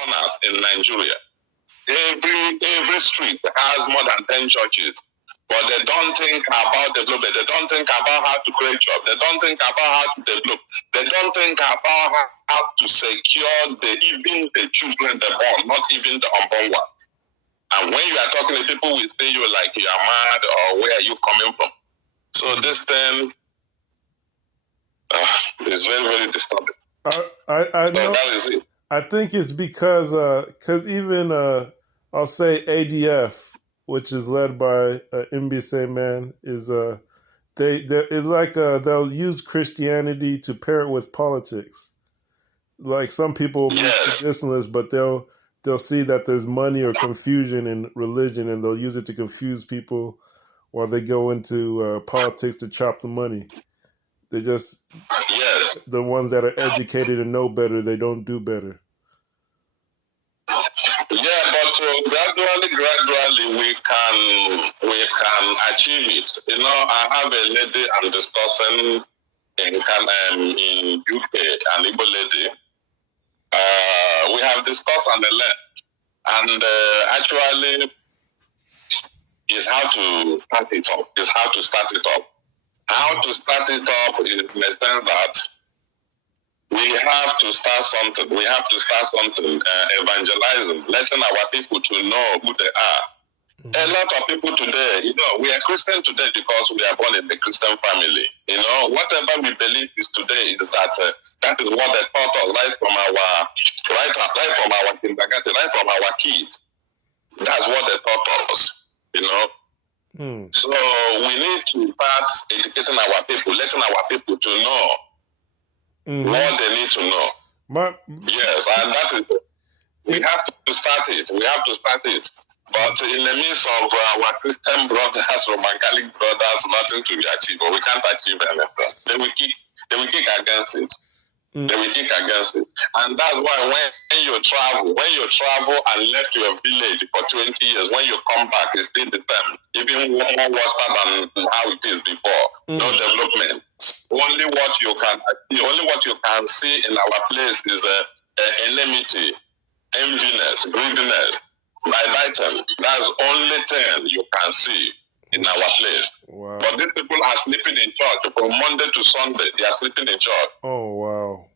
corners in Nigeria. Every street has more than 10 churches, but they don't think about development. They don't think about how to create jobs. They don't think about how to develop. They don't think about how to secure even the children they born, not even the unborn one. And when you are talking to people, will say you like you are mad or where are you coming from? So this thing is very, very disturbing. I know. That is it. I think it's because even I'll say ADF, which is led by Mbaise man, is it's like they'll use Christianity to pair it with politics. Like some people will be traditionalists, but they'll see that there's money or confusion in religion, and they'll use it to confuse people while they go into politics to chop the money. They just the ones that are educated and know better, they don't do better. Yeah, but gradually we can achieve it. You know, I have a lady I'm discussing in UK, an Igbo lady. We have discussed on the land, and actually, is how to start it up. Is how to start it up. How to start it up is in the sense that we have to start something. We have to start something, evangelizing, letting our people to know who they are. A lot of people today, you know, we are Christian today because we are born in the Christian family. You know, whatever we believe is today is that that is what they taught us right from our kindergarten, right from our kids. That's what they taught us. You know. So we need to start educating our people, letting our people to know what they need to know. Yes, and that is it. We have to start it. We have to start it. But in the midst of our Christian brothers, Roman Catholic brothers, nothing to be achieved. We can't achieve anything. They will kick against it. They will kick against it. And that's why when you travel and left your village for 20 years, when you come back, it's still the same. Even more worse than how it is before. No development. Only what you can see in our place is enmity, enviness, greediness, item. That's only thing you can see in our place. Wow. But these people are sleeping in church from Monday to Sunday. They are sleeping in church. Oh wow.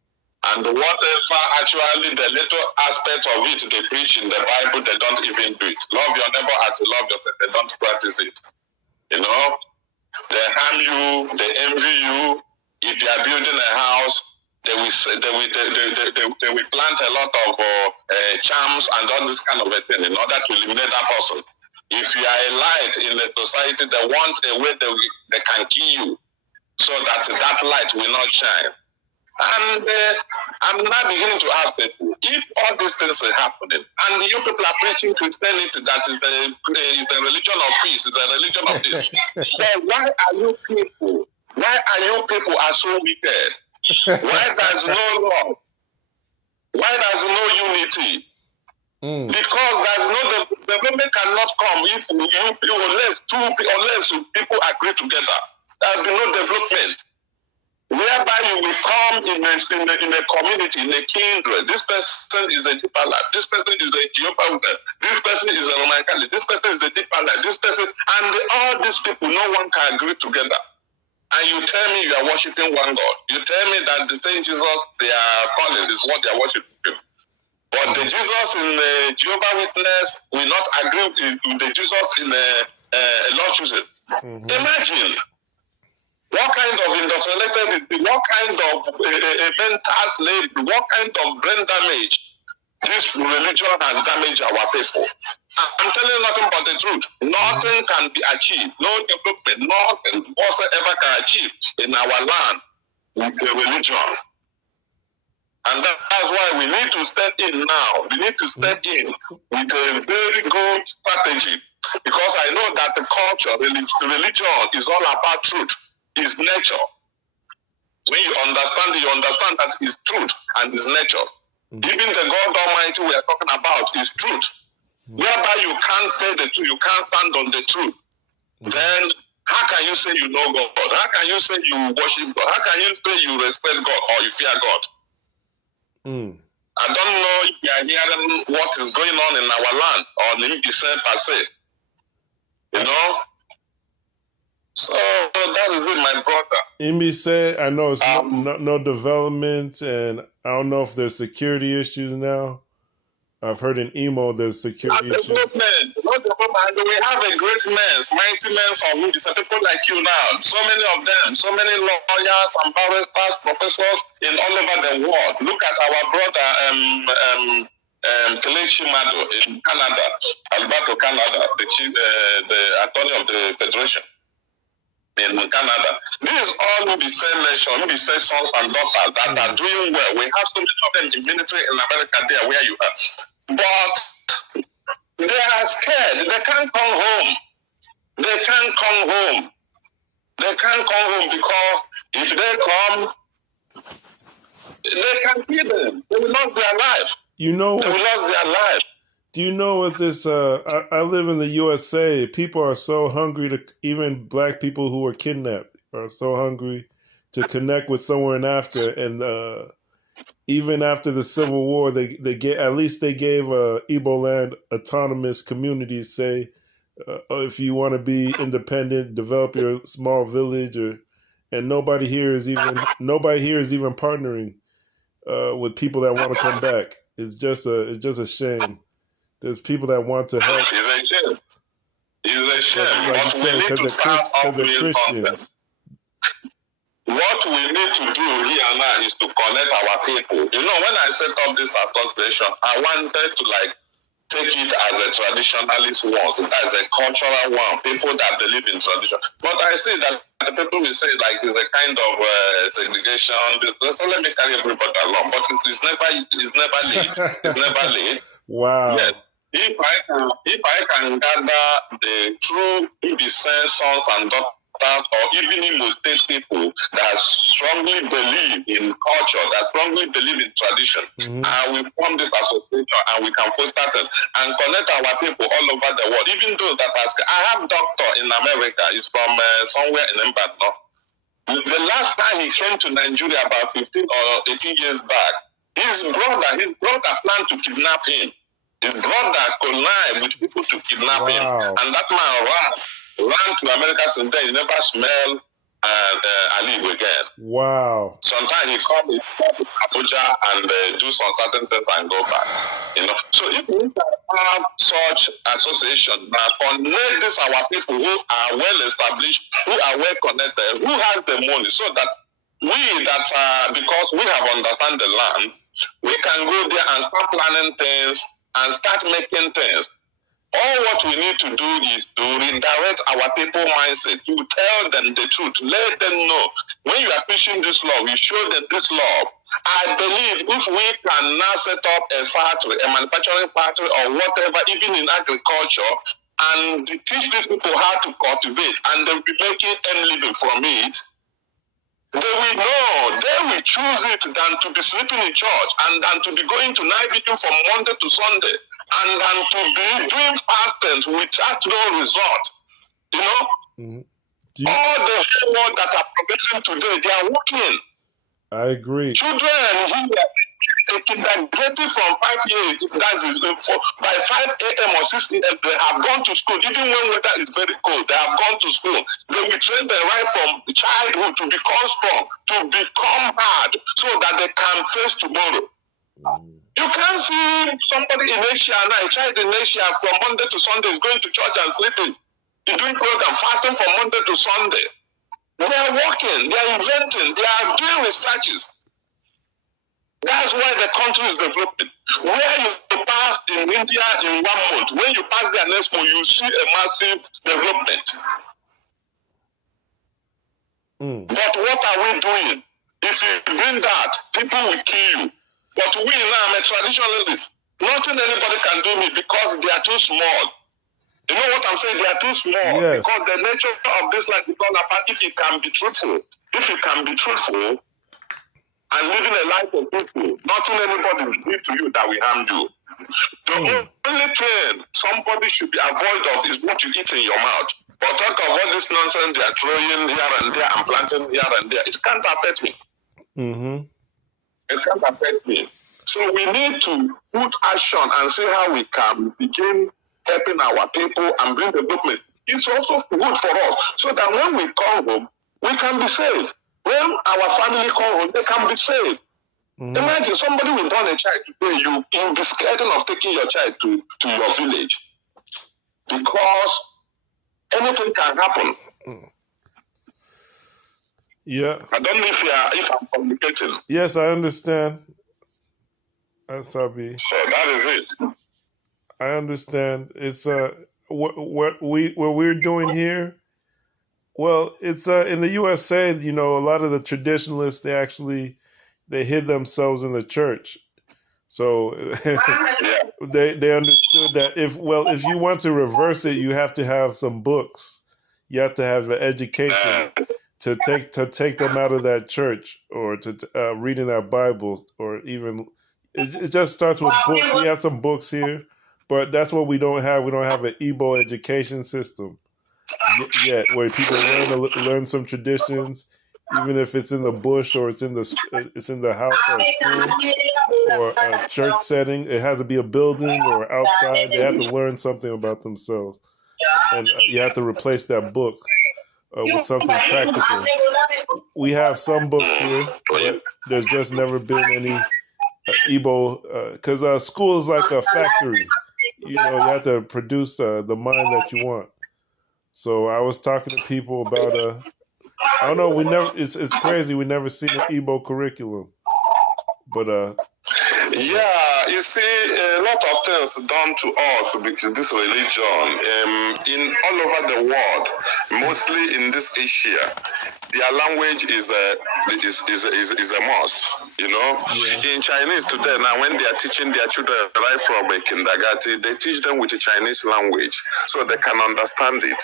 And whatever actually the little aspect of it they preach in the Bible, they don't even do it. Love your neighbor as you love yourself. They don't practice it. You know, they harm you, they envy you. If you are building a house, they will plant a lot of charms and all this kind of a thing in order to eliminate that person. If you are a light in the society, they want a way they can kill you so that that light will not shine. And I'm now beginning to ask people, if all these things are happening, and you people are preaching Christianity, that is the religion of peace, it's a religion of this, then why are you people are so wicked? Why there's no love? Why there's no unity? Because there's no development cannot come if unless people agree together. There'll be no development. Whereby you will come in a community, in a kindred. This person is a deeper life. This person is a Jehovah Witness. This person is a Roman Catholic. This person is a deeper life. This person, and all these people, no one can agree together. And you tell me you are worshiping one God. You tell me that the same Jesus they are calling is what they are worshiping. But the Jesus in the Jehovah Witness will not agree with the Jesus in the Lord choosing. Imagine what kind of indoctrinated, what kind of mental slavery, what kind of brain damage this religion has damaged our people. I'm telling you nothing but the truth. Nothing can be achieved. No development, nothing whatsoever can achieve in our land with a religion. And that's why we need to step in now. We need to step in with a very good strategy. Because I know that the culture, religion is all about truth, is nature. When you understand that it's truth and it's nature. Even the God Almighty we are talking about is truth. Whereby you can't say the truth, you can't stand on the truth. Then how can you say you know God? How can you say you worship God? How can you say you respect God or you fear God? I don't know if you are hearing what is going on in our land or in Mbaise per se. You know? So that is it, my brother. Mbaise, I know it's no development, and I don't know if there's security issues now. I've heard in Imo there's security issues. Not development. We have a great men, mighty men of Mbaise, people like you now. So many of them, so many lawyers and barristers, professors in all over the world. Look at our brother Kelechi Mado in Canada, Alberto, Canada, the attorney of the Federation in Canada. This is all Mbaise nation, Mbaise sons and daughters that are doing well. We have so many of them in military in America there where you are. But they are scared. They can't come home. They can't come home. They can't come home because if they come, they can kill them. They will lose their life. You know, they will lose their life. Do you know what this? I live in the USA. People are so hungry to, even black people who were kidnapped are so hungry to connect with somewhere in Africa. And even after the Civil War, they gave Igbo land autonomous communities. Say, if you want to be independent, develop your small village, and nobody here is even partnering with people that want to come back. It's just a shame. There's people that want to help. It's a shame. It's a shame. Like but we need to start up with Christians. What we need to do here now is to connect our people. You know, when I set up this association, I wanted to take it as a traditionalist one, as a cultural one, people that believe in tradition. But I see that the people will say it's a kind of segregation. So let me carry everybody along. But it's never late. It's never late. Wow. Yes. If I can gather the true Mbaise sons and daughters or even Imo State people that strongly believe in culture, that strongly believe in tradition, and we form this association and we can foster things and connect our people all over the world, even those that ask. I have a doctor in America, he's from somewhere in Mbano. The last time he came to Nigeria about 15 or 18 years back, his brother planned to kidnap him. His brother connived with people to kidnap him. And that man ran to America since then. He never smelled Alibu again. Wow. Sometimes he come to Abuja and do some certain things and go back. You know. So if we can have such association that connect these our people who are well established, who are well connected, who has the money, so that because we have understand the land, we can go there and start planning things and start making things. All what we need to do is to redirect our people mindset, to tell them the truth, let them know. When you are preaching this law, we show them this law. I believe if we can now set up a factory, a manufacturing factory or whatever, even in agriculture, and teach these people how to cultivate, and they'll be making a living from it, they will know, they will choose it than to be sleeping in church and than to be going to night meeting from Monday to Sunday and than to be doing fastings without no result. You know? All the whole world that are progressing today, they are working. I agree. Children here, they kindergarten from 5 years, that's by 5 a.m. or 6 a.m., they have gone to school. Even when weather is very cold, they have gone to school. They will train them right from childhood to become strong, to become hard, so that they can face tomorrow. You can't see somebody in Asia now, a child in Asia from Monday to Sunday is going to church and sleeping. He's doing program, fasting from Monday to Sunday. They are working, they are inventing, they are doing researches. That's why the country is developing. Where you pass in India in 1 month, when you pass there next month, you see a massive development. But what are we doing? If you bring that, people will kill you. But we now, I'm a traditionalist. Nothing anybody can do me because they are too small. You know what I'm saying? They are too small. Yes. Because the nature of this life is all about if you can be truthful. If you can be truthful and living a life of truthful, nothing anybody will do to you that will harm you. The only thing somebody should be avoid of is what you eat in your mouth. But talk of all this nonsense they are throwing here and there and planting here and there. It can't affect me. It can't affect me. So we need to put action and see how we can begin helping our people and bring development. It's also good for us, so that when we come home, we can be saved. When our family come home, they can be saved. Mm-hmm. Imagine somebody will born a child today, you'll be scared of taking your child to your village, because anything can happen. Yeah. I don't know if I'm communicating. Yes, I understand. Sabi. So that is it. I understand. It's what we're doing here. Well, it's in the USA. You know, a lot of the traditionalists they hid themselves in the church. So they understood that if you want to reverse it, you have to have some books. You have to have an education to take them out of that church, or to reading that Bible, or even it just starts with books. We have some books here, but that's what we don't have. We don't have an Igbo education system yet, where people learn some traditions, even if it's in the bush or it's in the house or school or a church setting. It has to be a building or outside. They have to learn something about themselves, and you have to replace that book with something practical. We have some books here, but there's just never been any Igbo, because school is like a factory. You know, you have to produce the mind that you want. So I was talking to people about I don't know. It's crazy. We never seen an Igbo curriculum, but yeah, you see, a lot of things done to us because this religion, in all over the world, mostly in this Asia, their language is a must. You know, in Chinese today now, when they are teaching their children right from a kindergarten, they teach them with the Chinese language so they can understand it.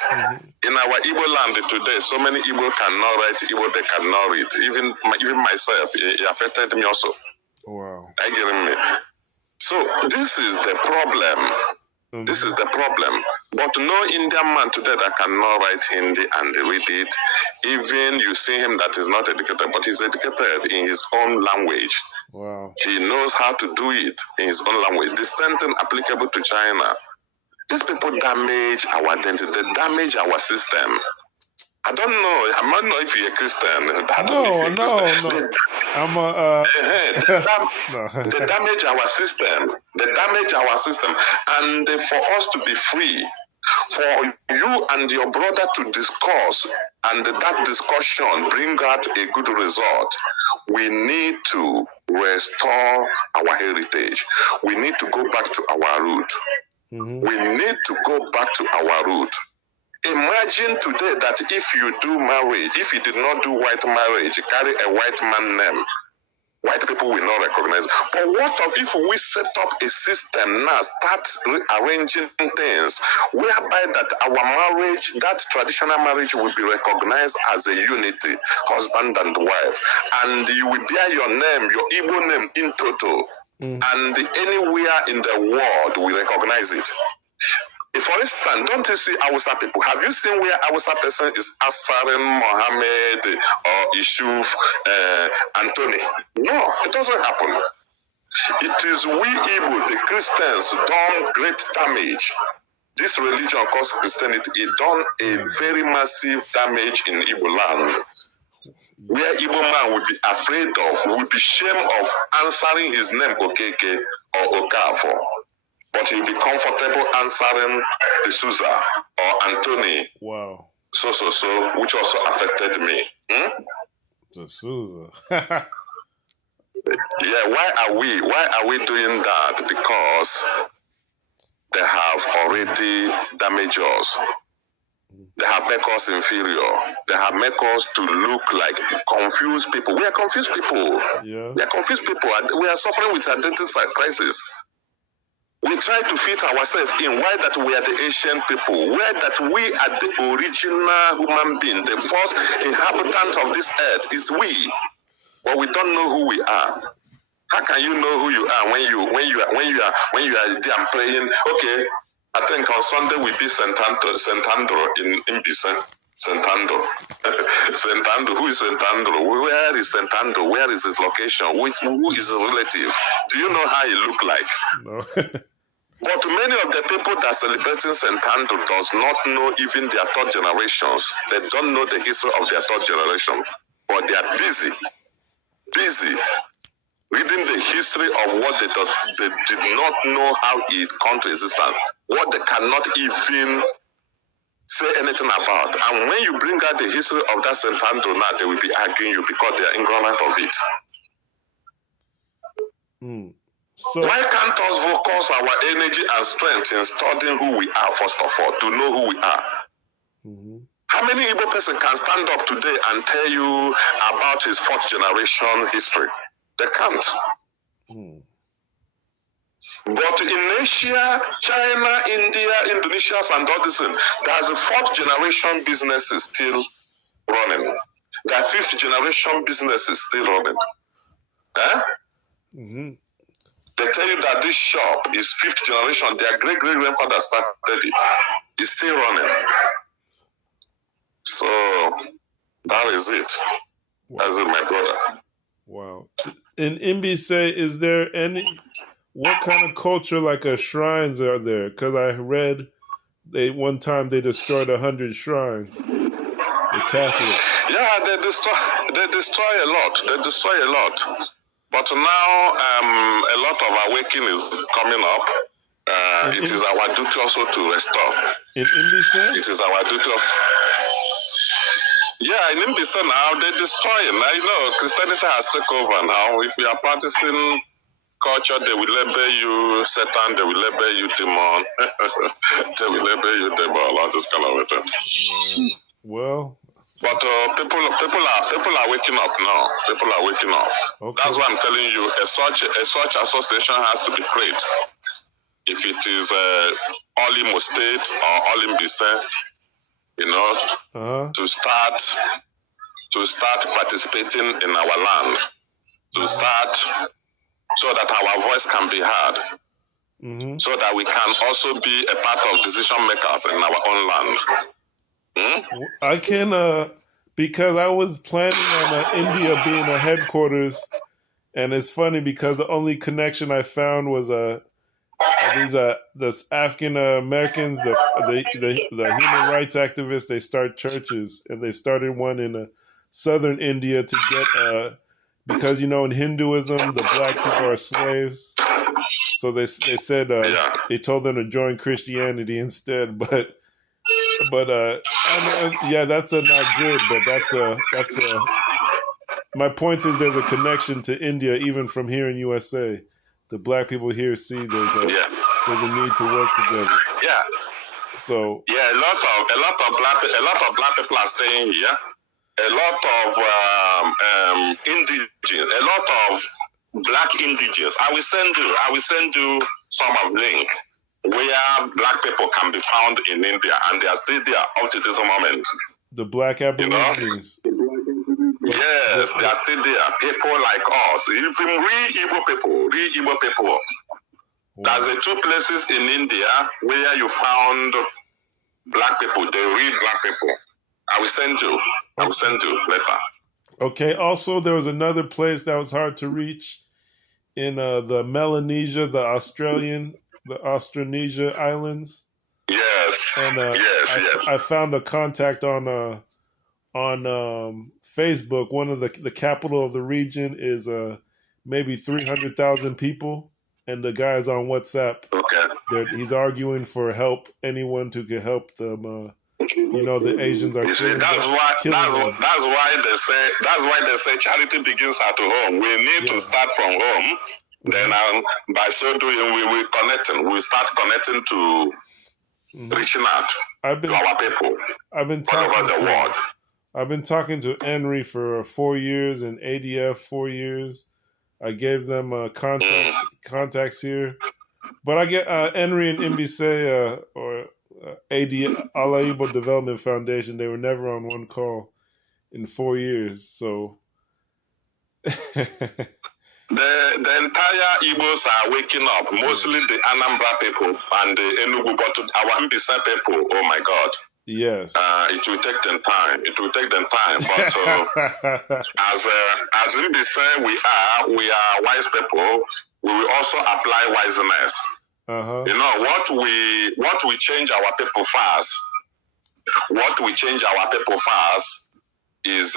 In our Igbo land today, so many Igbo cannot write Igbo, they cannot read. Even myself, it affected me also. Wow. I get me. So this is the problem. This is the problem. But no Indian man today that cannot write Hindi and read it. Even you see him that is not educated, but he's educated in his own language. Wow. He knows how to do it in his own language. The same thing applicable to China. These people damage our identity. They damage our system. I don't know. I might know if you're a Christian. No. I'm a. They damage our system. They damage our system. And for us to be free, for you and your brother to discuss, and that discussion bring out a good result, we need to restore our heritage. We need to go back to our root. We need to go back to our root. Imagine today that if you do marriage, if you did not do white marriage, carry a white man name, white people will not recognize. But what if we set up a system now, start rearranging things, whereby that our marriage, that traditional marriage will be recognized as a unity, husband and wife, and you will bear your name, your Igbo name in total, and anywhere in the world will recognize it. For instance, don't you see Hausa people? Have you seen where Hausa person is Asarin, Mohammed, or Ishuf, Anthony? No, it doesn't happen. It is we Igbo, the Christians, done great damage. This religion called Christianity, it done a very massive damage in Igbo land, where Igbo man would be afraid of, would be ashamed of answering his name Okeke or Okafo. But he'll be comfortable answering the Souza or Anthony. Wow. So, which also affected me. The Souza. Yeah, why are we doing that? Because they have already damaged us. They have made us inferior. They have made us to look like confused people. We are confused people. Yeah. We are confused people. We are suffering with identity crisis. We try to fit ourselves in why that we are the Asian people, where that we are the original human being, the first inhabitant of this earth is we, but we don't know who we are. How can you know who you are when you are there and praying? Okay, I think on Sunday we be Saint Andrew in Mbaise. Sentando. Sentando. Who is Sentando? Where is Sentando? Where is his location? Who is his relative? Do you know how he look like? No. But many of the people that are celebrating Sentando does not know even their third generations. They don't know the history of their third generation. But they are busy reading the history of what they did not know how it come to existence, what they cannot even say anything about. And when you bring out the history of that Sentando now, they will be arguing you because they are ignorant of it. So why can't us focus our energy and strength in studying who we are, first of all, to know who we are? How many Igbo person can stand up today and tell you about his fourth generation history? They can't. But in Asia, China, India, Indonesia, and all this, there's a fourth generation business is still running. Their fifth generation business is still running. They tell you that this shop is fifth generation. Their great-great-grandfather started it. It's still running. So that is it. That's it, my brother. Wow. In Mbaise, is there what kind of culture, like shrines are there? Because I read one time they destroyed 100 shrines. The Catholics. Yeah, they destroy a lot. They destroy a lot. But now a lot of awakening is coming up. It is our duty also to restore. In Mbaise? It is our duty of... Yeah, in Mbaise now, they destroy it. Now, you know, Christianity has taken over now. If you are practicing culture, they will label you Satan, they will label you demon, they will label you devil, all this kind of thing. Well... But people are waking up now. People are waking up. Okay. That's why I'm telling you, a such association has to be created. If it is all Imo State or all Mbaise, you know, to start participating in our land, to start so that our voice can be heard, so that we can also be a part of decision makers in our own land. I can, because I was planning on India being a headquarters, and it's funny because the only connection I found was these African Americans, the human rights activists. They start churches, and they started one in southern India to get because you know in Hinduism the black people are slaves, so they said they told them to join Christianity instead, but yeah, that's not good. But that's my point is there's a connection to India even from here in USA. The black people here see there's a need to work together. Yeah. So yeah, a lot of black people are staying here. A lot of indigenous, a lot of black indigenous. I will send you some of link where black people can be found in India, and they are still there up to this moment. The black Aborigines. You know? Yes, they are still there. People like us, even real Igbo people. Wow. There's 2 places in India where you found black people, the real black people. I will send you later. Okay. Also, there was another place that was hard to reach in the Melanesia, the Austronesia Islands. Yes. And I found a contact on Facebook. One of the capital of the region is maybe 300,000 people, and the guy is on WhatsApp. Okay. He's arguing for help. Anyone who can help them. You know the Asians are killing. That's why they say charity begins at home. We need to start from home. Then by so doing, we start connecting to reaching out to our people all over the world. I've been talking to Henry for 4 years and ADF 4 years. I gave them contacts here, but I get Henry and Mbaise or Ala Igbo Development Foundation. They were never on one call in 4 years, so. The entire Igbos are waking up, mostly the Anambra people and the Enugu, but our Mbaise people, oh my God, Yes. It will take them time. It will take them time. But as Mbaise we are wise people. We will also apply wiseness. You know what we change our people fast. What we change our people fast is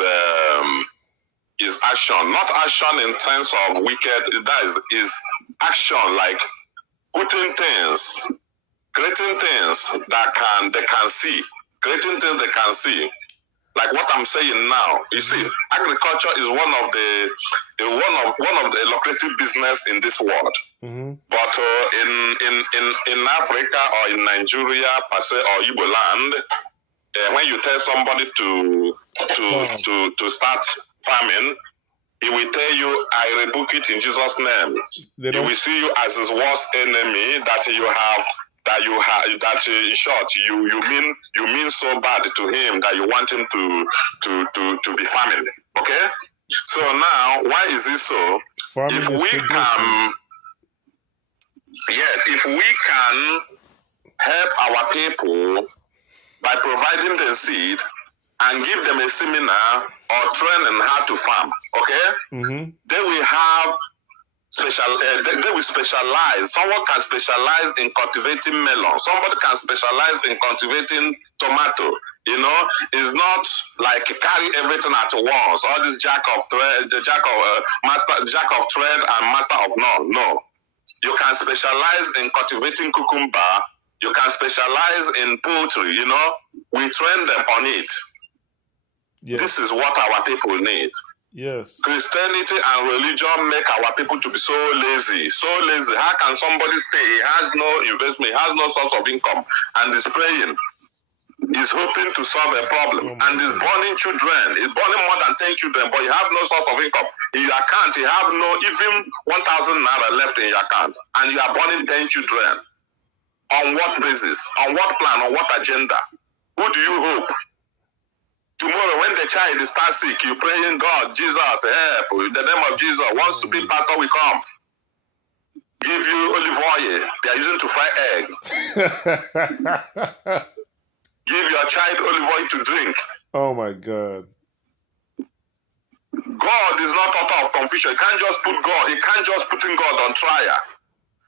action, not action in terms of wicked. That is action, like putting things, creating things that they can see, creating things they can see. Like what I'm saying now, you see, agriculture is one of the lucrative business in this world. But in Africa or in Nigeria per se or Igbo land, when you tell somebody to start farming, he will tell you, "I rebuke it in Jesus' name." He will see you as his worst enemy. That in short, you mean so bad to him that you want him to be farming. Okay, so now why is this so? Farming if we can help our people by providing the seed and give them a seminar or training how to farm, okay? They will have they will specialize. Someone can specialize in cultivating melon. Somebody can specialize in cultivating tomato. You know, it's not like carry everything at once. All this jack of trade and master of none. No, you can specialize in cultivating cucumber. You can specialize in poultry. You know, we train them on it. Yes. This is what our people need. Yes. Christianity and religion make our people to be so lazy. So lazy. How can somebody stay? He has no investment, he has no source of income, and is praying. He's hoping to solve a problem, and is burning children. He's burning more than 10 children, but you have no source of income. In your account, you have no even 1,000 naira left in your account, and you are burning 10 children. On what basis? On what plan? On what agenda? Who do you hope? Tomorrow, when the child is start sick, you praying, God, Jesus, help. In the name of Jesus, one stupid pastor will come, give you olive oil they are using to fry egg. Give your child olive oil to drink. Oh my God. God is not author of confusion. You can't just put God, you can't just putting God on trial.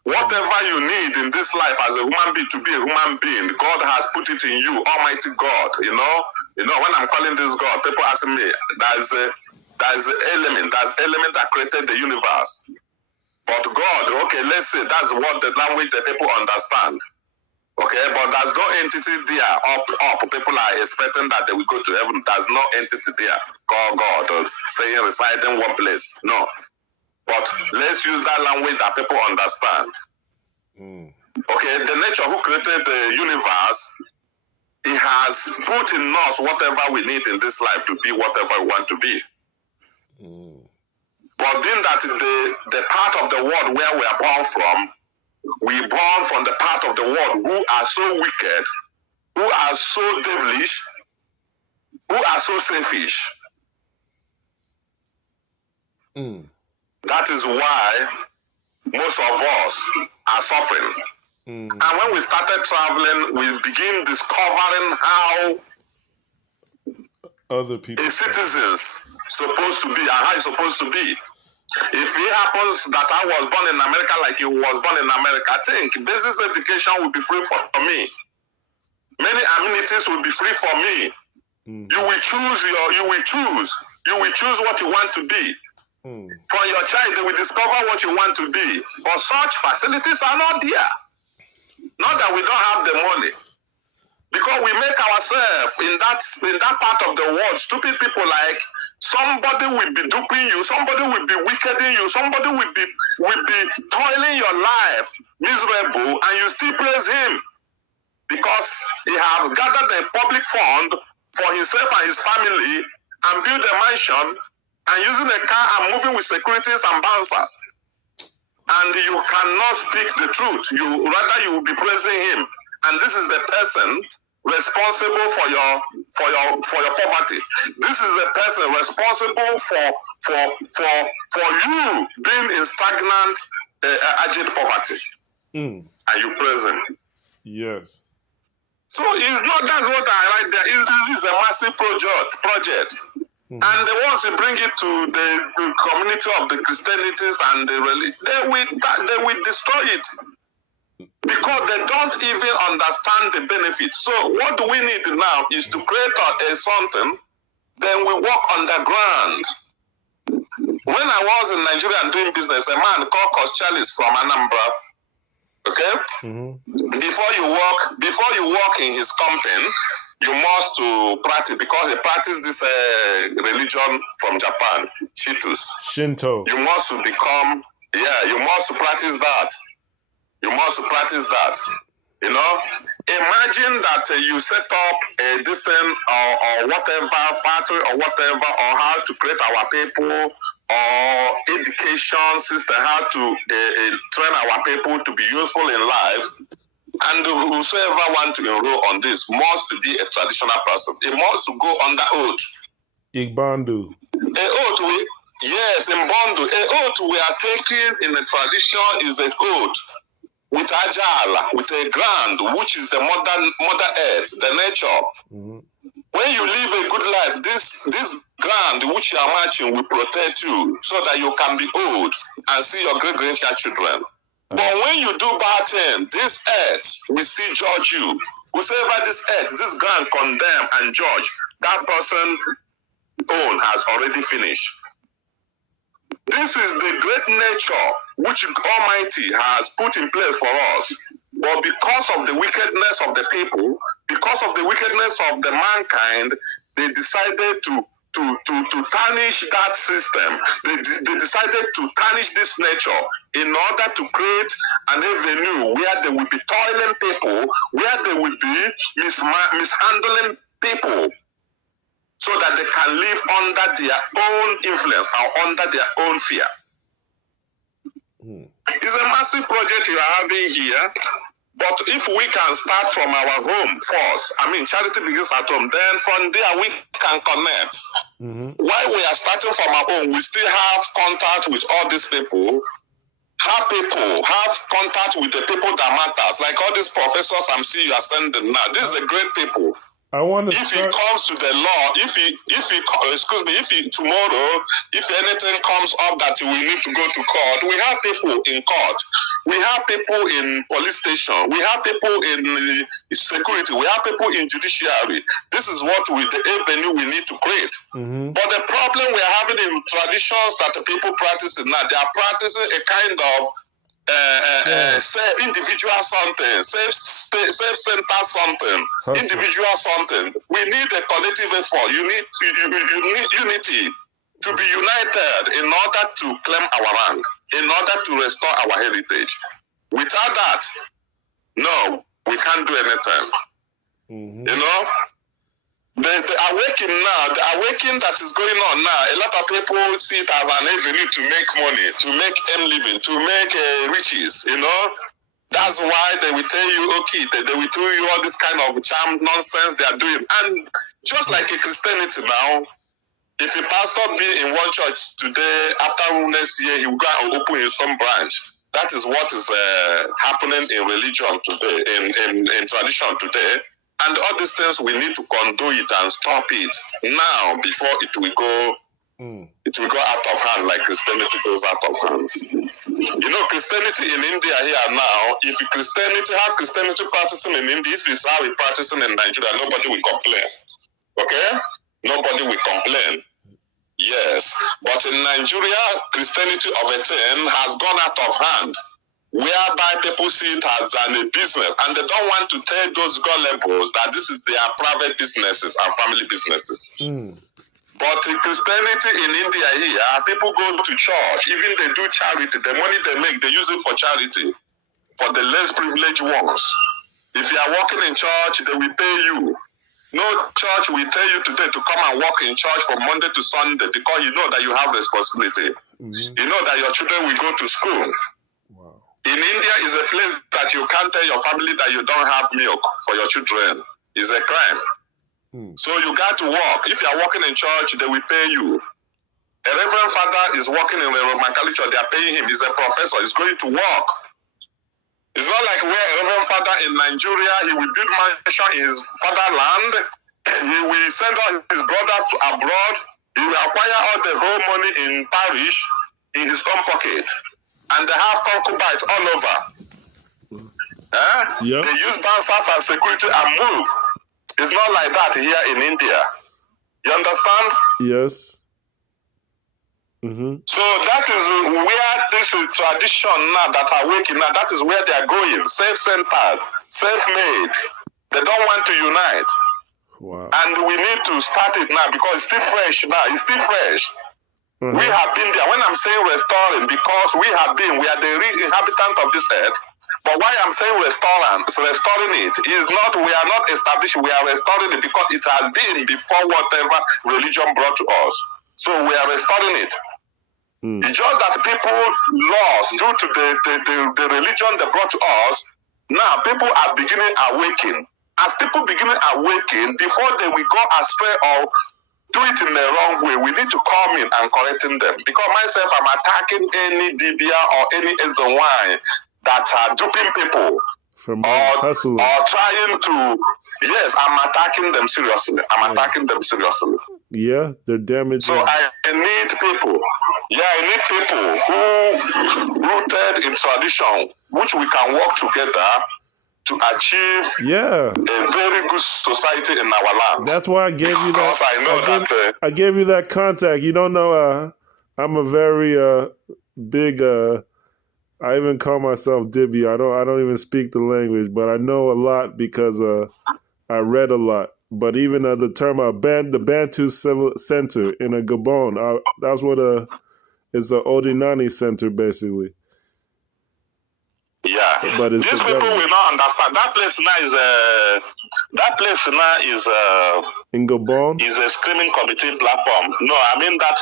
Whatever you need in this life as a human being to be a human being, God has put it in you, Almighty God. You know, when I'm calling this God, people ask me, there's element that created the universe. But God, okay, let's say that's what the language that people understand. Okay, but there's no entity there up. People are expecting that they will go to heaven. There's no entity there called God or saying residing one place. No. But let's use that language that people understand. Okay, the nature who created the universe, he has put in us whatever we need in this life to be whatever we want to be. But being that the part of the world where we are born from, we born from the part of the world who are so wicked, who are so devilish, who are so selfish. That is why most of us are suffering. And when we started traveling, we begin discovering how other people a citizen's supposed to be and how it's supposed to be. If it happens that I was born in America like you was born in America, I think basic education will be free for me. Many amenities will be free for me. You will choose what you want to be. For your child, they will discover what you want to be. But such facilities are not there. Not that we don't have the money. Because we make ourselves in that part of the world stupid people, like somebody will be duping you, somebody will be wickeding you, somebody will be toiling your life miserable, and you still praise him because he has gathered a public fund for himself and his family and built a mansion and using a car and moving with securities and bouncers. And you cannot speak the truth. You will be praising him. And this is the person responsible for your poverty. This is the person responsible for you being in stagnant, aged poverty. And you praise him. Yes. So it's not that's what I write there. This is a massive project. And once you bring it to the community of the Christianities and the religion, they will destroy it because they don't even understand the benefits. So what we need now is to create something. Then we walk on the ground. When I was in Nigeria doing business, a man called Charles from Anambra. Okay, before you work in his company, you must to practice because he practiced this religion from Japan, Shinto. You must to become, you must to practice that. You must to practice that. You know, imagine that you set up a distance or whatever factory or whatever, or how to create our people or education system, how to train our people to be useful in life. And whosoever want to enroll on this must be a traditional person. It must go under oath. Igbandu. Oath, yes, in Bantu. A oath we are taking in the tradition is a oath with Ajala, with a ground, which is the mother earth, the nature. When you live a good life, this ground which you are marching will protect you so that you can be old and see your great-grandchildren. But when you do bad things, this earth will still judge you. Whosoever this earth, this ground condemn and judge, that person own has already finished. This is the great nature which Almighty has put in place for us. But because of the wickedness of the people, because of the wickedness of the mankind, they decided to tarnish that system. They decided to tarnish this nature in order to create an avenue where they will be toiling people, where they will be mishandling people, so that they can live under their own influence or under their own fear. It's a massive project you are having here. But if we can start from our home first, charity begins at home, then from there we can connect. While we are starting from our home, we still have contact with all these people, have contact with the people that matters, like all these professors I'm seeing you are sending now. These are great people. I want to If it comes to the law, if tomorrow, if anything comes up that we need to go to court, we have people in court. We have people in police station. We have people in security. We have people in judiciary. This is what the avenue we need to create. But the problem we are having in traditions that the people practicing now, they are practicing a kind of individual something, self-centered something, individual something. We need a collective effort. You need unity to be united in order to claim our land, in order to restore our heritage. Without that, no, we can't do anything. You know? The awakening that is going on now, a lot of people see it as an avenue to make money, to make living, to make riches, you know. That's why they will tell you, okay, they will tell you all this kind of charm nonsense they are doing. And just like a Christianity now, if a pastor be in one church today, after next year, he will go and open his own branch. That is what is happening in religion today, in tradition today. And all these things, we need to undo it and stop it now before it will go out of hand, like Christianity goes out of hand. You know, Christianity in India here now, if Christianity practicing in India, if it's how we practicing in Nigeria, nobody will complain. Okay? Nobody will complain. Yes. But in Nigeria, Christianity of a thing has gone out of hand, whereby people see it as a business, and they don't want to tell those gullibles that this is their private businesses and family businesses. But in Christianity in India here, people go to church, even they do charity. The money they make, they use it for charity, for the less privileged ones. If you are working in church, they will pay you. No church will tell you today to come and work in church from Monday to Sunday because you know that you have responsibility. You know that your children will go to school. In India is a place that you can't tell your family that you don't have milk for your children. It's a crime. So you got to work. If you are working in church, they will pay you. A reverend father is working in the Roman Catholic Church. They are paying him. He's a professor. He's going to work. It's not like where a Reverend Father in Nigeria, he will build mansion in his fatherland. He will send all his brothers to abroad. He will acquire all the whole money in parish in his own pocket. And they have concubines all over. Yep. They use bouncers as security and move. It's not like that here in India. You understand? Yes. So that is where this tradition now that are waking now, that is where they are going. Self-centered, self-made. They don't want to unite. Wow. And we need to start it now because it's still fresh now. It's still fresh. We have been there. When I'm saying restoring, because we are the real inhabitant of this earth. But why I'm saying restoring it is not, we are not established, we are restoring it because it has been before whatever religion brought to us. So we are restoring it. It's just that people lost due to the religion they brought to us. Now people are beginning awakening. As people beginning awakening, before they will go astray or do it in the wrong way, we need to come in and correcting them. Because myself, I'm attacking any DBA or any SOY that are duping people or trying to. Yes, I'm attacking them seriously. I'm attacking them seriously. Yeah, they're damaging. So I need people. Yeah, I need people who rooted in tradition, which we can work together to achieve a very good society in our land. That's why I gave you that. Because I know I gave you that contact. You don't know, I'm a very big. I even call myself Dibby. I don't even speak the language, but I know a lot because I read a lot. But even the term the Bantu Civil Center in Gabon, that's what it's an Odinani center basically. Yeah, but these people will not understand. That place now is in Gabon. Is a screening committee platform. No, I mean that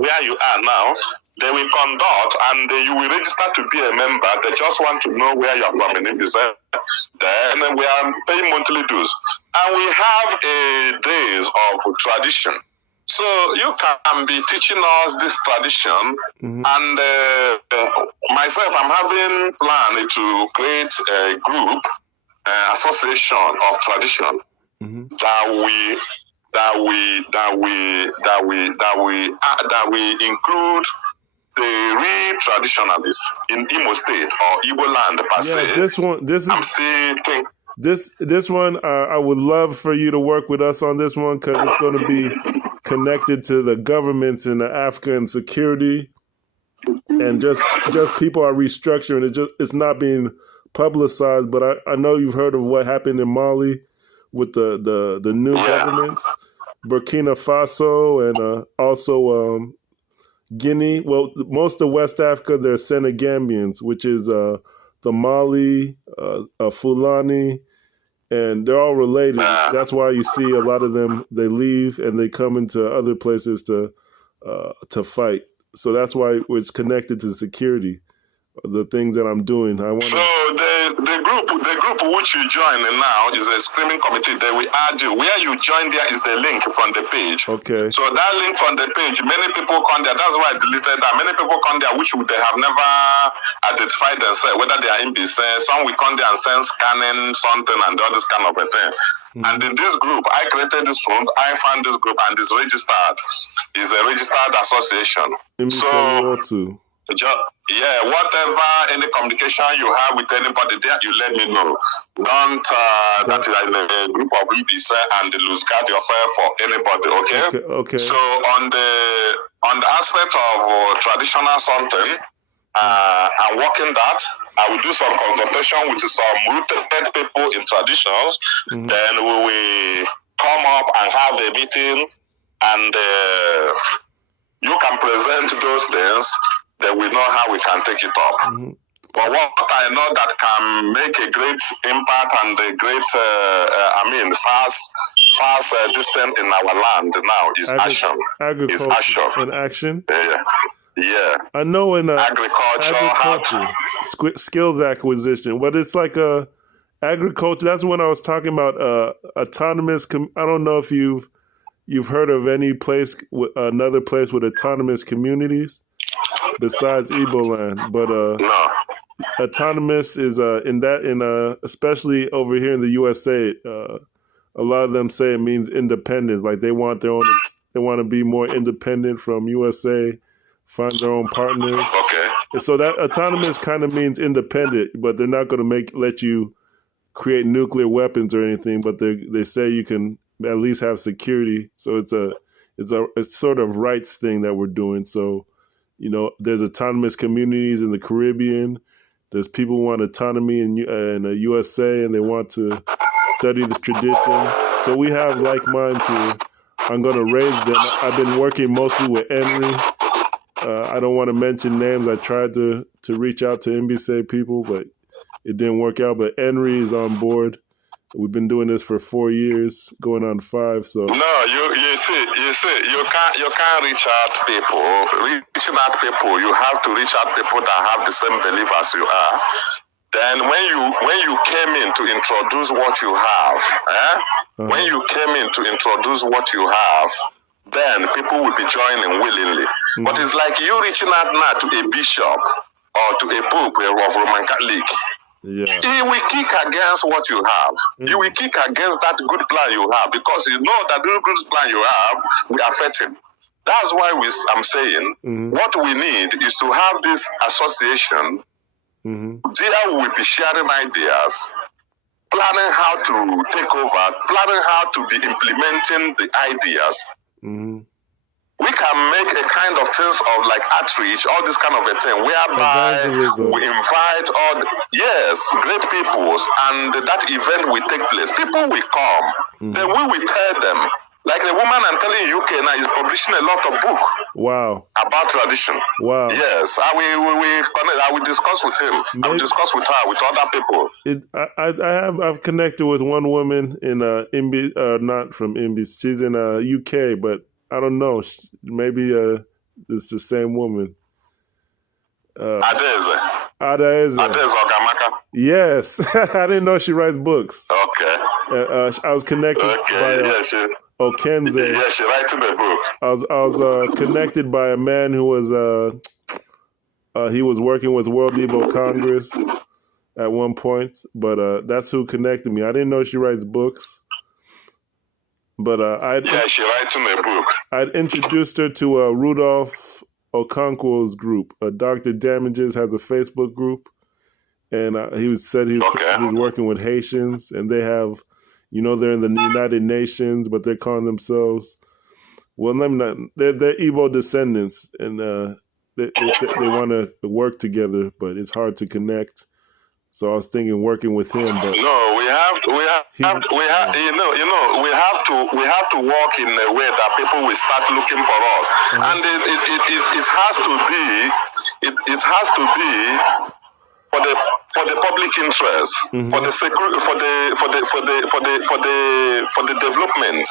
where you are now, they will conduct and you will register to be a member. They just want to know where you are from in Mbaise. Then we are paying monthly dues, and we have a days of tradition. So you can be teaching us this tradition, and myself, I'm having plan to create a group, association of tradition that we include the real traditionalists in Imo State or Igbo land per se. I'm still thinking. This one, I would love for you to work with us on this one because it's going to be connected to the governments in Africa and security, and just people are restructuring. It's not being publicized, but I know you've heard of what happened in Mali with the new governments, Burkina Faso, and also Guinea. Well, most of West Africa, they're Senegambians, which is the Mali, Fulani, and they're all related. That's why you see a lot of them, they leave and they come into other places to fight. So that's why it's connected to security, the things that I'm doing. So the group which you join now is a screening committee. They will add you. Where you join there is the link from the page. Okay. So that link from the page, many people come there. That's why I deleted that. Many people come there which they have never identified themselves, whether they are in Mbaise. Some will come there and send scanning something and all this kind of a thing. And in this group, I created this fund. I found this group and it's registered. It's a registered association. Whatever any communication you have with anybody there, you let me know. Don't that you are in a group of Mbaise and lose guard yourself for anybody. Okay. So on the aspect of traditional something, I'm working that. I will do some consultation with some rooted people in traditions. Then we will come up and have a meeting, and you can present those things. Then we know how we can take it up. But what I know that can make a great impact and a great, fast distance in our land now is action. Agriculture. Is action. And action? Yeah. I know in agriculture skills acquisition, but it's like agriculture. That's when I was talking about autonomous. I don't know if you've heard of any place, another place with autonomous communities besides Igbo land, but no. autonomous is especially over here in the USA. A lot of them say it means independence. Like they want their own. They want to be more independent from USA, find their own partners. Okay. And so that autonomous kind of means independent, but they're not going to let you create nuclear weapons or anything. But they say you can at least have security. So it's sort of rights thing that we're doing. So, there's autonomous communities in the Caribbean. There's people who want autonomy in the USA, and they want to study the traditions. So we have like minds here. I'm going to raise them. I've been working mostly with Henry. I don't want to mention names. I tried to reach out to Mbaise people, but it didn't work out. But Henry is on board. We've been doing this for 4 years, going on 5. So no, you see, you can't reach out people. Reaching out people, you have to reach out people that have the same belief as you are. Then when you came in to introduce what you have, when you came in to introduce what you have, then people will be joining willingly. But it's like you reaching out now to a bishop or to a pope of Roman Catholic. Yeah. He will kick against what you have. You will kick against that good plan you have, because you know that the good plan you have will affect him. That's why I'm saying what we need is to have this association. There we will be sharing ideas, planning how to take over, planning how to be implementing the ideas. We can make a kind of things of like outreach, all this kind of a thing, whereby we invite great peoples, and that event will take place. People will come. Then we will tell them. Like the woman I'm telling you, UK now is publishing a lot of books. Wow. About tradition. Wow. Yes, I will discuss with him. I will discuss with her, with other people. I've connected with one woman in not from Mbaise. She's in UK, but I don't know. Maybe it's the same woman. Adaeze Ogamaka. Yes, I didn't know she writes books. Okay. I was connected by Okenze. Yeah, she writes the book. I was connected by a man who was he was working with World Igbo Congress at one point, but that's who connected me. I didn't know she writes books. But she writes in a book. I'd introduced her to Rudolph Okonkwo's group. Dr. Damages has a Facebook group, and he said he was working with Haitians, and they have, they're in the United Nations, but they're calling themselves, they're Igbo descendants, and they want to work together, but it's hard to connect. So I was thinking working with him, but no, we have to work in a way that people will start looking for us, and it has to be for the public interest, for the security, for the development.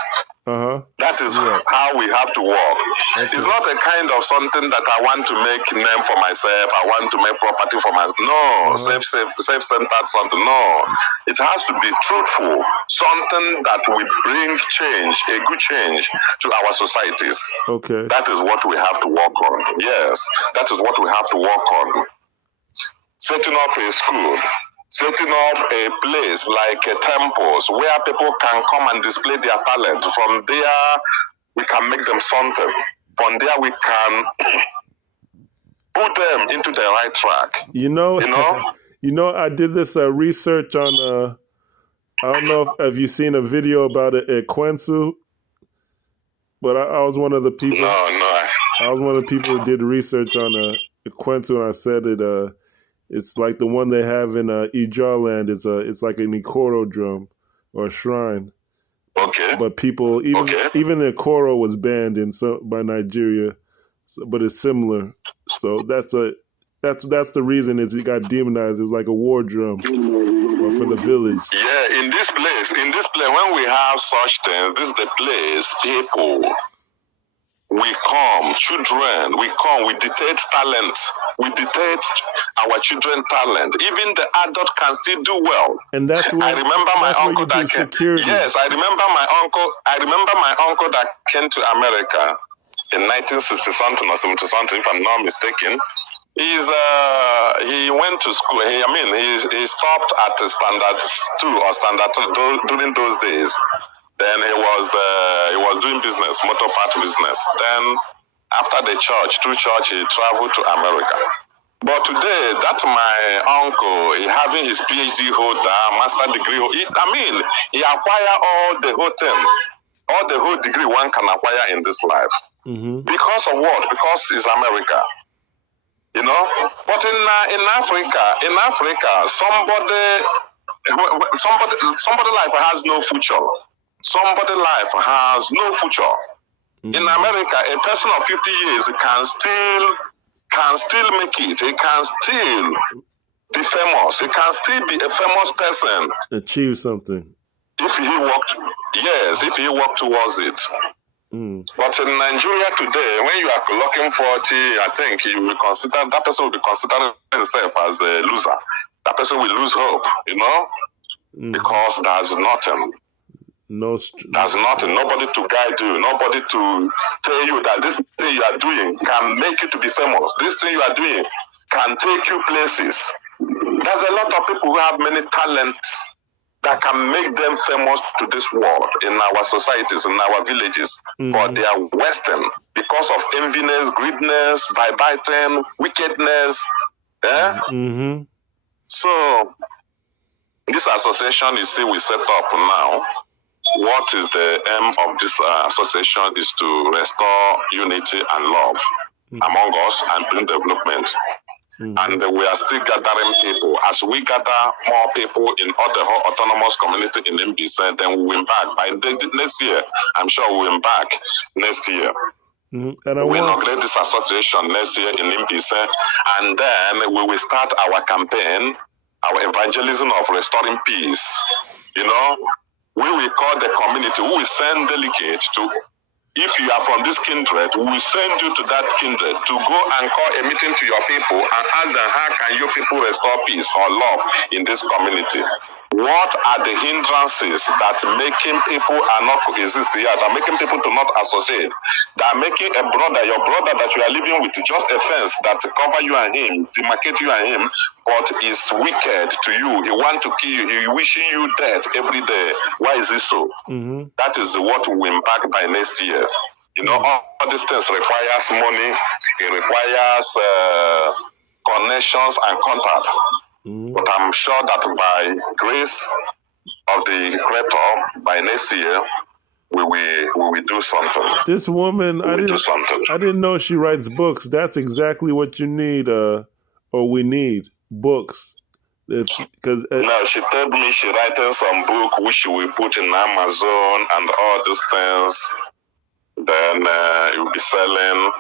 That is how we have to work. Okay. It's not a kind of something that I want to make name for myself. I want to make property for myself. No, self-centered something. No, it has to be truthful. Something that will bring change, a good change to our societies. Okay, that is what we have to work on. Yes, that is what we have to work on. Setting up a school, setting up a place like temples where people can come and display their talent. From there, we can make them something. From there, we can put them into the right track. I did this research on. I don't know if you've seen a video about it at Kwensu, but I was one of the people. No. I was one of the people who did research on Kwensu, and I said it. It's like the one they have in Ijaw land. It's like an Ikoro drum or a shrine. Okay. But people, even the Ikoro was banned by Nigeria, but it's similar. So that's the reason it got demonized. It was like a war drum for the village. Yeah, in this place, when we have such things, this is the place people. We come, children, we dictate talent. We dictate our children talent. Even the adult can still do well. And that's where I remember my uncle that security. Yes, I remember my uncle that came to America in 1960 something or 70 something, if I'm not mistaken. He went to school. He stopped at standard 2 or standard 3 during those days. Then he was doing business, motor part business. Then after the church, through church, he traveled to America. But today, that my uncle, he having his PhD holder, master degree. He acquired all the whole degree one can acquire in this life. Mm-hmm. Because of what? Because it's America. You know, but in Africa, somebody life has no future. Somebody life has no future. Mm-hmm. In America, a person of 50 years can still make it. He can still be famous. He can still be a famous person. Achieve something. If he worked towards it. Mm. But in Nigeria today, when you are clocking 40, I think that person will be considering himself as a loser. That person will lose hope, because there's nothing. There's nothing. Nobody to guide you. Nobody to tell you that this thing you are doing can make you to be famous. This thing you are doing can take you places. There's a lot of people who have many talents that can make them famous to this world, in our societies, in our villages, but they are wasting because of enviness, greediness, backbiting, wickedness. Mm-hmm. So, this association you see we set up now, what is the aim of this association is to restore unity and love among us and bring development. And we are still gathering people. As we gather more people in all the whole autonomous community in Mbaise, then we will embark by next year. I'm sure we will embark next year. And we inaugurate this association next year in Mbaise, and then we will start our campaign, our evangelism of restoring peace. We will call the community. We will send delegates to. If you are from this kindred, we will send you to that kindred to go and call a meeting to your people and ask them, how can your people restore peace or love in this community? What are the hindrances that making people are not coexist here, that are making people to not associate, that are making your brother that you are living with just a fence that cover you and him, demarcate you and him, but is wicked to you. He want to kill you. He wishing you death every day. Why is this so? Mm-hmm. That is what we embark by next year. All these things requires money. It requires connections and contact. But I'm sure that by grace of the Creator, by next year, we will do something. This woman, I didn't know she writes books. That's exactly what you need, or we need, books. No, she told me she writing some book which she will put in Amazon and all these things. Then it will be selling.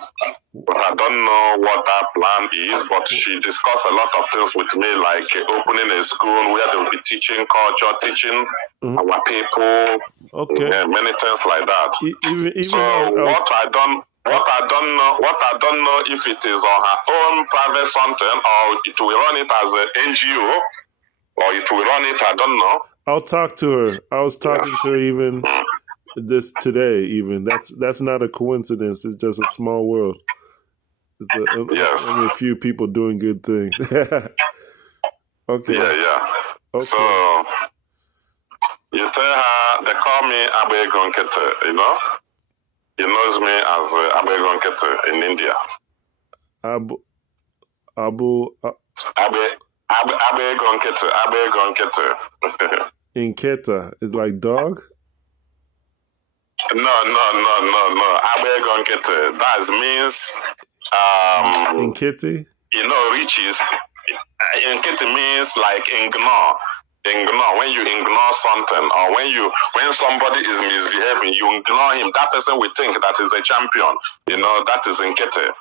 But I don't know what that plan is. But she discussed a lot of things with me, like opening a school where they will be teaching culture, teaching our people, many things like that. What I don't know if it is on her own private something, or it will run it as an NGO, or it will run it. I don't know. I'll talk to her. I was talking to her even. This today, even that's not a coincidence. It's just a small world. It's only a few people doing good things. Okay. Yeah. Okay. So you tell her they call me Abe Gonkete. He knows me as Abe Gonkete in India. Abe Gonkete. In Keta, it's like dog. No. Abe Gonkete. That means in Kitty. Riches. In Kitty means like ignore. When you ignore something, or when somebody is misbehaving, you ignore him. That person will think that is a champion. That is in Kitty.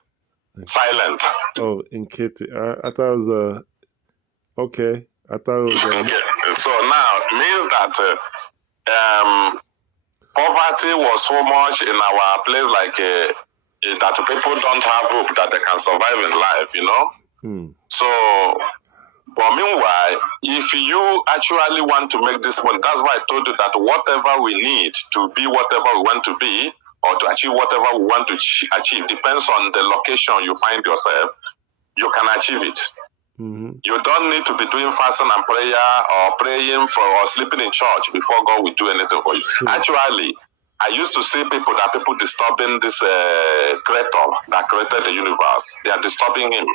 Silent. Oh, in Kitty. I thought it was okay. I thought it was okay. So now it means that poverty was so much in our place, like that people don't have hope that they can survive in life, So, but meanwhile, if you actually want to make this money, that's why I told you that whatever we need to be whatever we want to be, or to achieve whatever we want to achieve, depends on the location you find yourself. you can achieve it. Mm-hmm. You don't need to be doing fasting and prayer or praying for or sleeping in church before God will do anything for you. Sure. Actually, I used to see people disturbing this creator that created the universe. They are disturbing him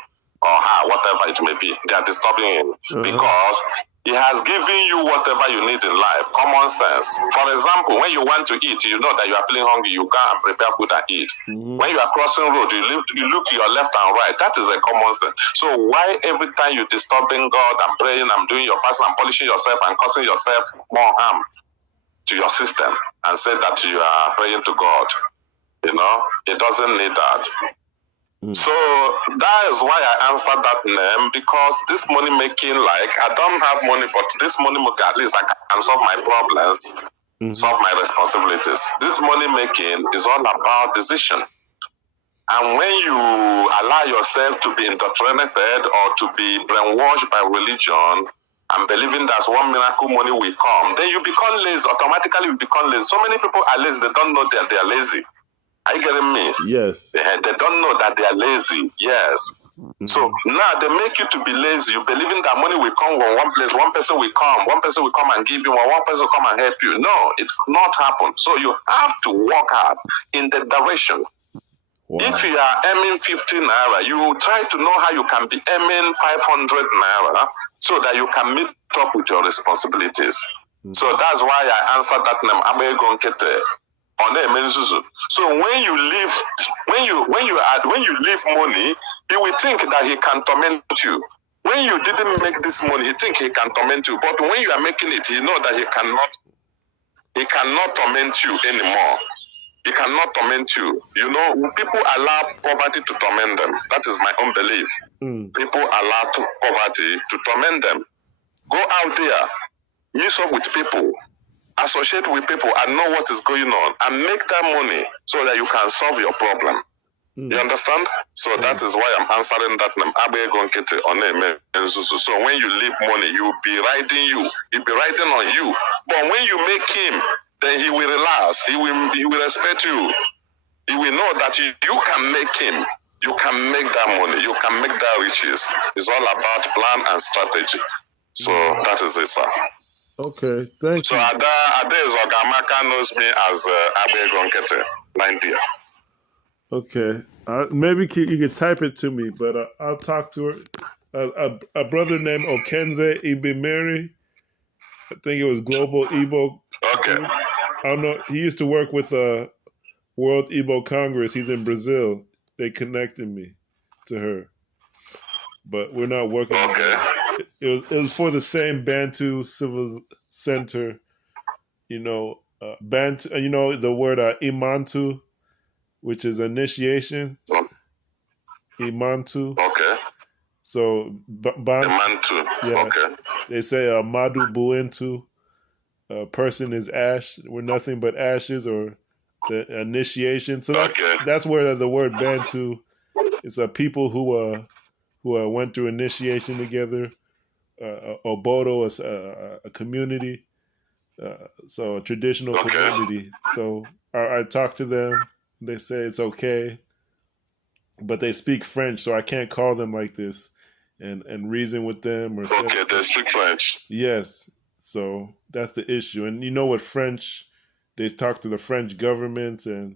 or her, whatever it may be. They are disturbing him because he has given you whatever you need in life, common sense. For example, when you want to eat, you know that you are feeling hungry, you go and prepare food and eat. Mm-hmm. When you are crossing road, you look to your left and right. That is a common sense. So why every time you're disturbing God and praying and doing your fasting and polishing yourself and causing yourself more harm to your system and say that you are praying to God? You know, it doesn't need that. So that is why I answered that name, because this money making, like, I don't have money, but this money making, at least I can solve my problems, solve my responsibilities. This money making is all about decision. And when you allow yourself to be indoctrinated or to be brainwashed by religion and believing that one miracle money will come, then you become lazy. Automatically you become lazy. So many people are lazy, they don't know that they are lazy. Are you getting me? Yes. They don't know that they are lazy. Yes. So now they make you to be lazy. You believing that money will come from one place, one person will come and give you, one person will come and help you. No, it could not happen. So you have to work hard in the direction. Wow. If you are earning 50 naira, you try to know how you can be earning 500 naira so that you can meet up with your responsibilities. So that's why I answered that name, Abego Nkete. So when you leave money, he will think that he can torment you. When you didn't make this money, he think he can torment you. But when you are making it, he know that he cannot torment you anymore. He cannot torment you. You know, people allow poverty to torment them. That is my own belief. People allow poverty to torment them. Go out there, mix up with people, associate with people and know what is going on and make that money so that you can solve your problem. You understand? So that is why I'm answering that name. So when you leave money, you'll be riding on you. But when you make him, then he will relax. He will respect you. He will know that you can make him. You can make that money. You can make that riches. It's all about plan and strategy. So that is it, sir. Okay, thank you. So Ada is Ogamaka knows me as Abego Nkete, 90. Okay, maybe you could type it to me, but I'll talk to her. A brother named Okenze Ibimeri, I think it was Global Igbo. Okay. I don't know. He used to work with World Igbo Congress. He's in Brazil. They connected me to her, but we're not working together. It was for the same Bantu Civil Center, you know, Bantu. You know the word Imantu, which is initiation. Imantu. Okay. So Bantu. Imantu. Yeah. Okay. They say Madu Buentu. Person is ash. We're nothing but ashes, or the initiation. So that's where the word Bantu. It's a people who went through initiation together. Obodo, a community, so a traditional community. So I talk to them. They say it's okay, but they speak French, so I can't call them like this and reason with them. Or say, they speak French. Yes, so that's the issue. And you know what French? They talk to the French government, and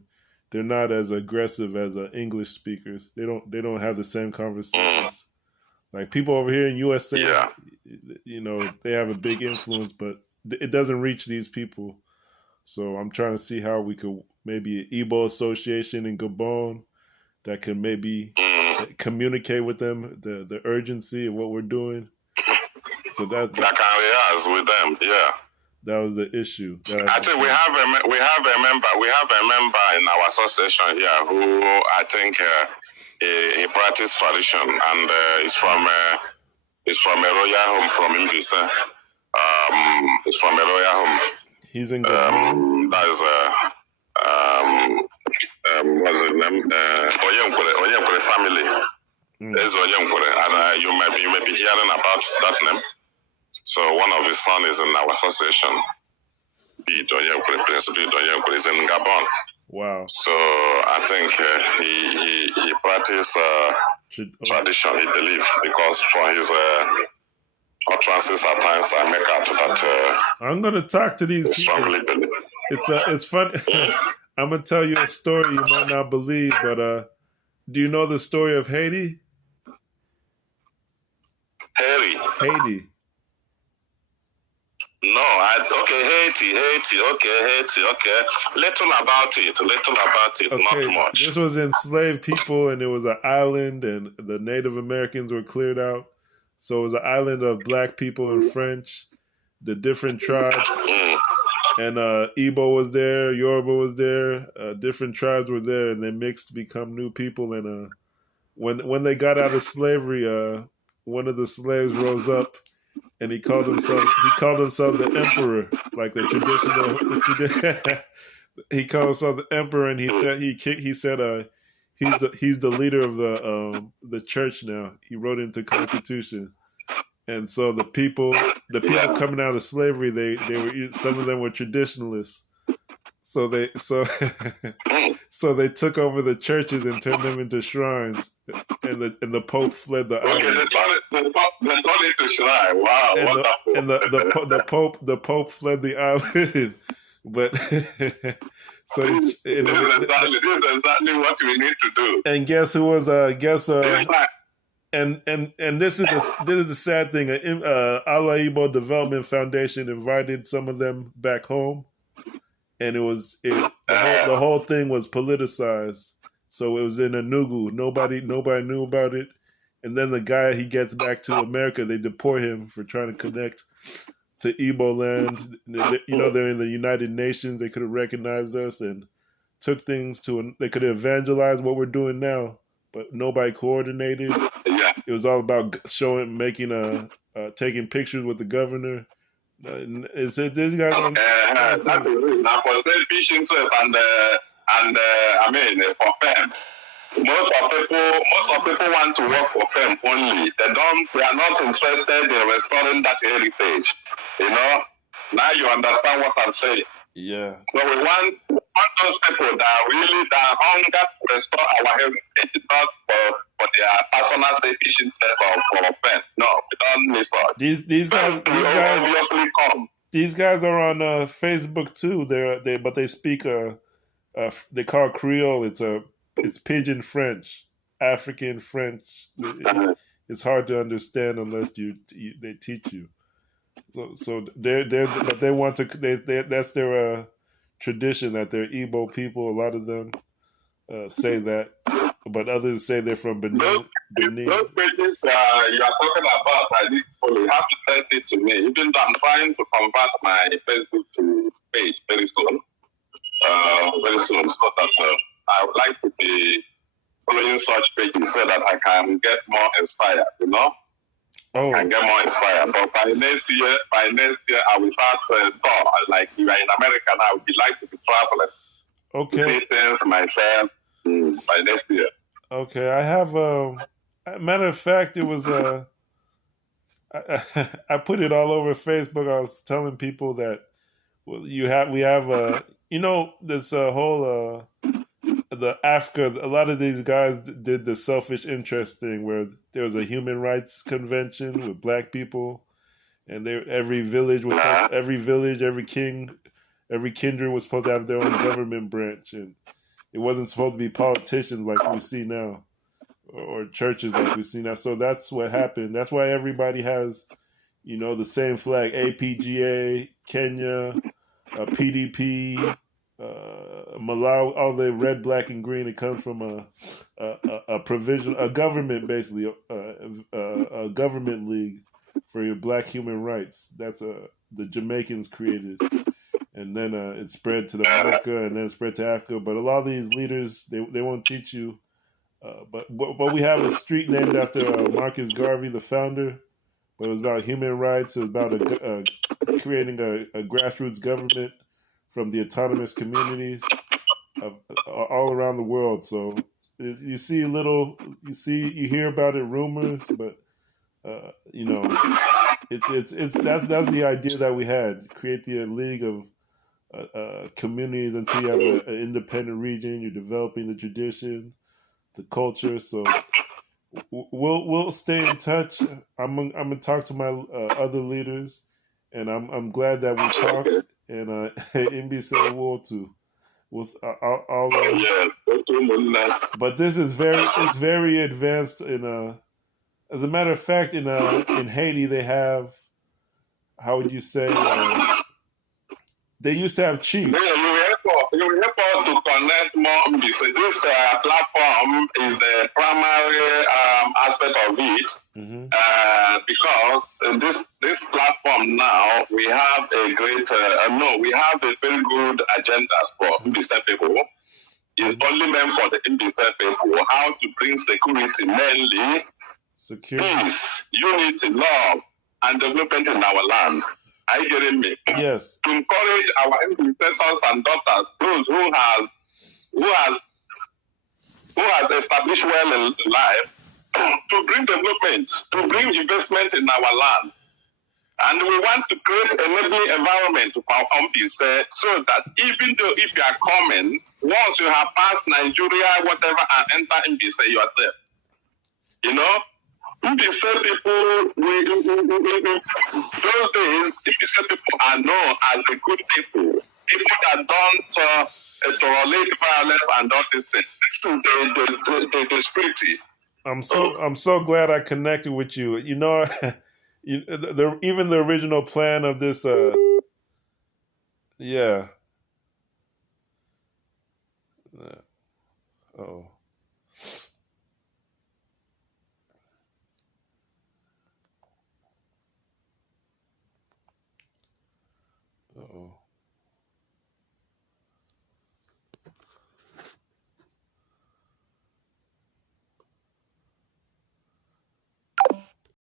they're not as aggressive as English speakers. They don't have the same conversations. Like people over here in USA, you know, they have a big influence, but it doesn't reach these people. So I'm trying to see how we could maybe an Igbo association in Gabon that can maybe communicate with them the urgency of what we're doing. So that can realize with them, yeah. That was the issue. I think we have a member in our association here who I think he practices tradition and is from a royal home from Mbaise. He's from a royal home. He's in Gabon. That is what's his name? Oyemkwere family. There's Oyemkwere, and you may be hearing about that name. So one of his sons is in our association. Prince Oyemkwere is in Gabon. Wow. So I think he practiced tradition, he believed, because for his utterances at times I make out that I'm gonna talk to these he people. strongly believe. It's fun. I'm gonna tell you a story you might not believe, but do you know the story of Haiti? Haiti. No, Haiti. Okay. Little about it, Okay, not much. this was enslaved people, and it was an island, and the Native Americans were cleared out. So it was an island of black people and French, the different tribes, Mm. and Igbo was there, Yoruba was there, different tribes were there, and they mixed to become new people. And when they got out of slavery, one of the slaves rose up and he called himself the emperor, like the traditional. He called himself the emperor, and he said he's the leader of the church now. He wrote into Constitution, and so the people coming out of slavery, they were, some of them were traditionalists. So they so they took over the churches and turned them into shrines, and the Pope fled the island. Okay, they turned it to shrine. Wow, And wonderful. the Pope fled the island, but so this is exactly what we need to do. And guess who was and this is the sad thing. Ala Igbo Development Foundation invited some of them back home, and the whole thing was politicized. So it was in Enugu. Nobody knew about it. And then the guy, he gets back to America. They deport him for trying to connect to Igbo land. They're in the United Nations. They could have recognized us and took things they could have evangelized what we're doing now, but nobody coordinated. Yeah. It was all about taking pictures with the governor. This guy. That is now for selfish interest and I mean for firm. Most of people want to work for firm only. They are not interested in restoring that heritage. Now you understand what I'm saying. Yeah. So we want those people that hunger to restore our heritage, not for their personal selfish interest or for offense. No, we don't miss out. These guys obviously come. These guys are on Facebook too. But they speak they call it Creole. It's Pidgin French, African French. It's hard to understand unless they teach you. So they want to. That's their tradition, that they're Igbo people. A lot of them say that, but others say they're from Benin. Those pages you are talking about, you have to send it to me. Even though I'm trying to convert my Facebook to page very soon, so that I would like to be following such pages so that I can get more inspired. And get more inspired. But by next year, I will start tour. Like you are in America now, I would like to be traveling. Okay. See things myself by next year. Okay, I have matter of fact, it was I put it all over Facebook. I was telling people that we have this whole the Africa. A lot of these guys did the selfish interest thing, where there was a human rights convention with black people, and every village, every kindred was supposed to have their own government branch, and it wasn't supposed to be politicians like we see now, or churches like we see now. So that's what happened. That's why everybody has, the same flag: APGA, Kenya, PDP. Malawi, all the red, black, and green. It comes from a provision, a government, basically, a government league for your black human rights. That's the Jamaicans created, and then it spread to America, and then it spread to Africa. But a lot of these leaders, they won't teach you. But we have a street named after Marcus Garvey, the founder. But it was about human rights. It was about creating a grassroots government from the autonomous communities all around the world. So you hear about it, rumors, but it's that's the idea that we had: create the league of communities until you have an independent region. You're developing the tradition, the culture. So we'll stay in touch. I'm gonna talk to my other leaders, and I'm glad that we talked. And Mbaise Wu Otu was Yes. but this is very advanced in as a matter of fact in Haiti they have, how would you say, they used to have chiefs. You will help us to connect more. So this platform is the primary aspect of it, because this platform now we have a great we have a very good agenda for Mbaise people. It's only meant for the Mbaise people, how to bring security, mainly peace, unity, love, and development in our land. Are you getting me? Yes. To encourage our sons and daughters, those who has established well in life, to bring development, to bring investment in our land. And we want to create an enabling environment for our Mbaise, so that even though if you are coming, once you have passed Nigeria, whatever, and enter Mbaise yourself, you know, Mbaise people, those days, Mbaise people are known as a good people that don't tolerate violence and all these things. This is the spirit. I'm so glad I connected with you. You know, even the original plan of this. Yeah. Oh. Oh.